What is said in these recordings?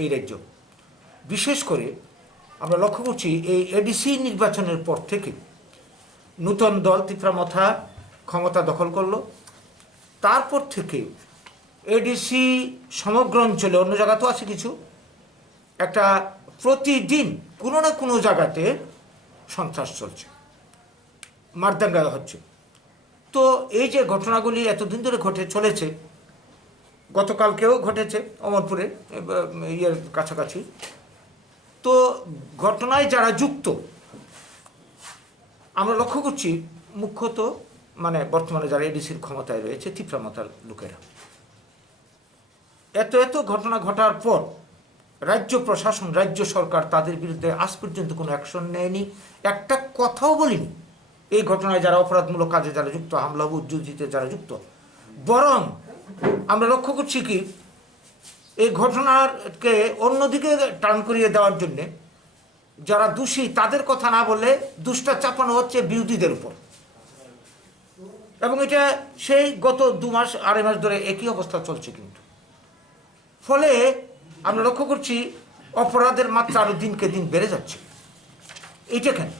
এই রাজ্য। বিশেষ করে আমরা লক্ষ্য করছি এই এডিসি নির্বাচনের পর থেকে নূতন দল তিপ্রামথা ক্ষমতা দখল করলো। তারপর থেকে এডিসি সমগ্র অঞ্চলে, অন্য জায়গাতেও আছে কিছু, একটা প্রতিদিন কোনো না কোনো জায়গাতে সন্ত্রাস চলছে, মারদাঙ্গা হচ্ছে। তো এই যে ঘটনাগুলি এতদিন ধরে ঘটে চলেছে, গতকালকেও ঘটেছে অমরপুরে ইয়ের কাছাকাছি। তো ঘটনায় যারা যুক্ত আমরা লক্ষ্য করছি মুখ্যত বর্তমানে যারা এডিসির ক্ষমতায় রয়েছে তিপ্রামথার লোকেরা। এত ঘটনা ঘটার পর রাজ্য প্রশাসন, রাজ্য সরকার তাদের বিরুদ্ধে আজ পর্যন্ত কোনো অ্যাকশন নেয়নি, একটা কথাও বলিনি এই ঘটনায় যারা অপরাধমূলক কাজে যারা যুক্ত, হামলা উদ্যোগীতে যারা যুক্ত। বরং আমরা লক্ষ্য করছি কি এই ঘটনাকে অন্যদিকে টার্ন করিয়ে দেওয়ার জন্যে যারা দোষী তাদের কথা না বলে দুষ্টা চাপানো হচ্ছে বিরোধীদের উপর। এবং এটা সেই গত 2 মাস 2.5 মাস ধরে একই অবস্থা চলছে। কিন্তু ফলে আমরা লক্ষ্য করছি অপরাধের মাত্রা আরো দিনকে দিন বেড়ে যাচ্ছে। এইটা কেন?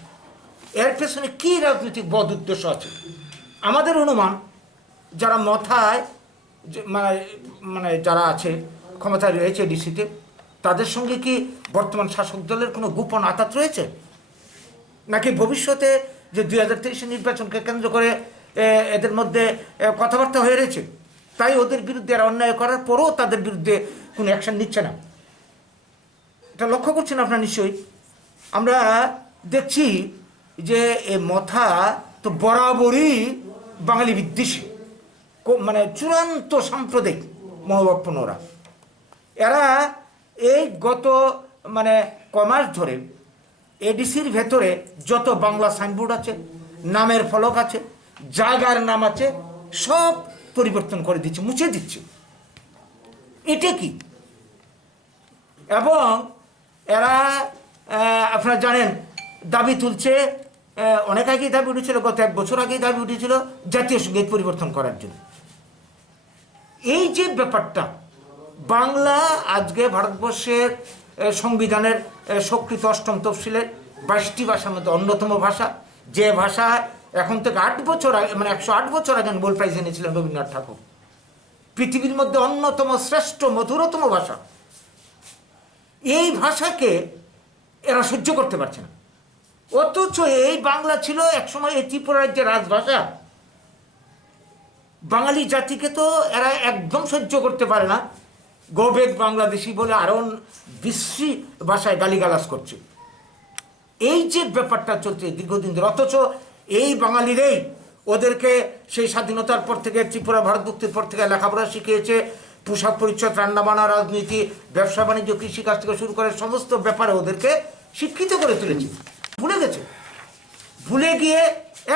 এর পেছনে কি রাজনৈতিক বদ উদ্দেশ্য আছে? আমাদের অনুমান যারা মাথায় যারা আছে ক্ষমতায় রয়েছে ডিসিতে, তাদের সঙ্গে কি বর্তমান শাসক দলের কোনো গোপন আঘাত রয়েছে, নাকি ভবিষ্যতে যে 2023 নির্বাচনকে কেন্দ্র করে এদের মধ্যে কথাবার্তা হয়ে রয়েছে, তাই ওদের বিরুদ্ধে এরা অন্যায় করার পরও তাদের বিরুদ্ধে কোনো অ্যাকশন নিচ্ছে না? এটা লক্ষ্য করছেন আপনারা নিশ্চয়ই। আমরা দেখছি যে এ মথা তো বরাবরই বাঙালি বিদ্বেষী, চূড়ান্ত সাম্প্রদায়িক মনোভাবপূর্ণ ওরা। এরা এই গত কমাস ধরে এডিসির ভেতরে যত বাংলা সাইনবোর্ড আছে, নামের ফলক আছে, জায়গার নাম আছে, সব পরিবর্তন করে দিচ্ছে, মুছে দিচ্ছে। এটা কি? এবং এরা আপনারা জানেন দাবি তুলছে, অনেক আগেই দাবি উঠেছিল, গত 1 বছর আগেই দাবি উঠেছিল জাতীয় সঙ্গীত পরিবর্তন করার জন্য। এই যে ব্যাপারটা, বাংলা আজকে ভারতবর্ষের সংবিধানের স্বীকৃত 8ম তফসিলের 22টি ভাষার মধ্যে অন্যতম ভাষা, যে ভাষা এখন থেকে 8 বছর আগে 108 বছর আগে নোবেল প্রাইজ এনেছিলেন রবীন্দ্রনাথ ঠাকুর। পৃথিবীর মধ্যে অন্যতম শ্রেষ্ঠ মধুরতম ভাষা। এই ভাষাকে এরা সহ্য করতে পারছে না। অথচ এই বাংলা ছিল একসময় এই ত্রিপুরা রাজ্যের রাজভাষা। বাঙালি জাতিকে তো এরা একদম সহ্য করতে পারে না, গোবেদ বাংলাদেশি বলে আরো বিশ্রী ভাষায় গালিগালাজ করছে। এই যে ব্যাপারটা চলছে দীর্ঘদিন ধরে, অথচ এই বাঙালিরাই ওদেরকে সেই স্বাধীনতার পর থেকে, ত্রিপুরা ভারত মুক্তির পর থেকে লেখাপড়া শিখিয়েছে, পোশাক পরিচ্ছদ, রান্নাবান্না, রাজনীতি, ব্যবসা বাণিজ্য, কৃষিকাজ থেকে শুরু করে সমস্ত ব্যাপারে ওদেরকে শিক্ষিত করে তুলেছে। ভুলে গেছে, ভুলে গিয়ে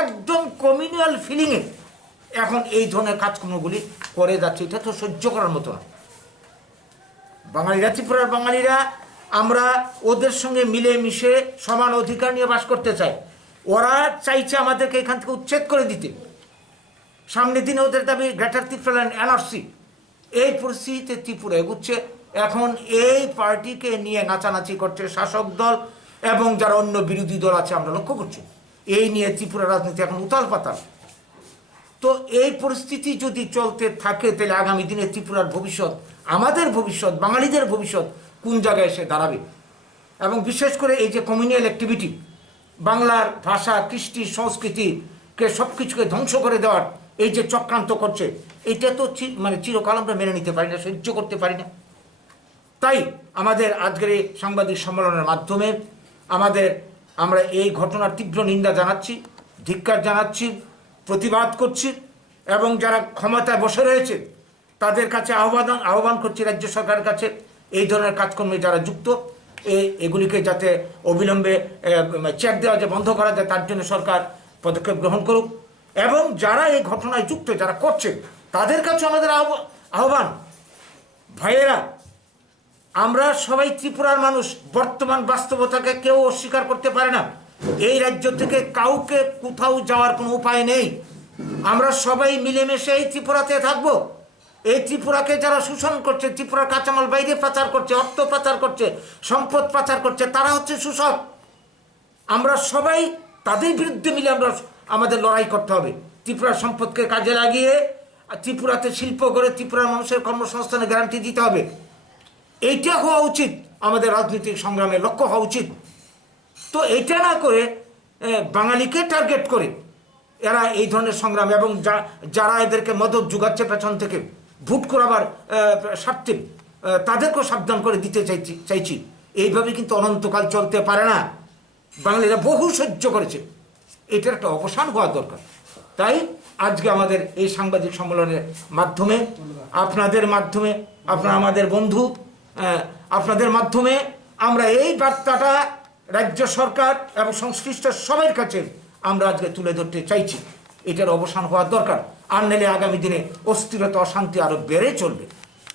একদম কমিউনাল ফিলিংয়ে এখন এই ধরনের কাজকর্মগুলি করে যাচ্ছে। এটা তো সহ্য করার মতো না। বাঙালিরা, ত্রিপুরার বাঙালিরা, আমরা ওদের সঙ্গে মিলে মিশে সমান অধিকার নিয়ে বাস করতে চাই। ওরা চাইছে আমাদেরকে এখান থেকে উচ্ছেদ করে দিতে। সামনের দিনে ওদের দাবি গ্রেটার ত্রিপুরাল্যান্ড এনআরসি। এই পরিস্থিতিতে ত্রিপুরা এগুচ্ছে। এখন এই পার্টিকে নিয়ে নাচানাচি করছে শাসক দল এবং যারা অন্য বিরোধী দল আছে। আমরা লক্ষ্য করছি এই নিয়ে ত্রিপুরা রাজনীতি এখন উতাল পাতাল। তো এই পরিস্থিতি যদি চলতে থাকে, তাহলে আগামী দিনে ত্রিপুরার ভবিষ্যৎ, আমাদের ভবিষ্যৎ, বাঙালিদের ভবিষ্যৎ কোন জায়গায় এসে দাঁড়াবে? এবং বিশেষ করে এই যে কমিউনাল অ্যাক্টিভিটি, বাংলার ভাষা, কৃষ্টি, সংস্কৃতিকে সব কিছুকে ধ্বংস করে দেওয়ার এই যে চক্রান্ত করছে, এটা তো চিরকাল আমরা মেনে নিতে পারি না, সহ্য করতে পারি না। তাই আমাদের আজকের এই সাংবাদিক সম্মেলনের মাধ্যমে আমরা এই ঘটনার তীব্র নিন্দা জানাচ্ছি, ধিক্কার জানাচ্ছি, প্রতিবাদ করছি এবং যারা ক্ষমতায় বসে রয়েছে তাদের কাছে আহ্বান করছি, রাজ্য সরকারের কাছে এই ধরনের কাজকর্মে যারা যুক্ত এগুলিকে যাতে অবিলম্বে চেক দেওয়া যায়, বন্ধ করা যায়, তার জন্য সরকার পদক্ষেপ গ্রহণ করুক। এবং যারা এই ঘটনায় যুক্ত, যারা করছে, তাদের কাছে আমাদের আহ্বান, ভাইয়েরা, আমরা সবাই ত্রিপুরার মানুষ, বর্তমান বাস্তবতাকে কেউ অস্বীকার করতে পারে না। এই রাজ্য থেকে কাউকে কোথাও যাওয়ার কোনো উপায় নেই। আমরা সবাই মিলেমিশে এই ত্রিপুরাতে থাকবো। এই ত্রিপুরাকে যারা শোষণ করছে, ত্রিপুরার কাঁচামাল বাইরে পাচার করছে, অর্থ পাচার করছে, সম্পদ পাচার করছে, তারা হচ্ছে শোষক। আমরা সবাই তাদের বিরুদ্ধে মিলে আমাদের লড়াই করতে হবে। ত্রিপুরার সম্পদকে কাজে লাগিয়ে ত্রিপুরাতে শিল্প গড়ে ত্রিপুরার মানুষের কর্মসংস্থানের গ্যারান্টি দিতে হবে। এইটা হওয়া উচিত, আমাদের রাজনৈতিক সংগ্রামের লক্ষ্য হওয়া উচিত। তো এইটা না করে বাঙালিকে টার্গেট করে এরা এই ধরনের সংগ্রাম, এবং যারা এদেরকে মদত যোগাচ্ছে পেছন থেকে ভোট করাবার স্বার্থে, তাদেরকেও সাবধান করে দিতে চাইছি। এইভাবে কিন্তু অনন্তকাল চলতে পারে না। বাঙালিরা বহু সহ্য করেছে, এটার একটা অবসান হওয়া দরকার। তাই আজকে আমাদের এই সাংবাদিক সম্মেলনের মাধ্যমে, আপনাদের মাধ্যমে, আপনারা আমাদের বন্ধু, আপনাদের মাধ্যমে আমরা এই বার্তাটা রাজ্য সরকার এবং সংশ্লিষ্ট সবার কাছে আমরা আজকে তুলে ধরতে চাইছি। এটার অবসান হওয়ার দরকার, আর নাহলে আগামী দিনে অস্থিরতা, অশান্তি আরো বেড়ে চলবে।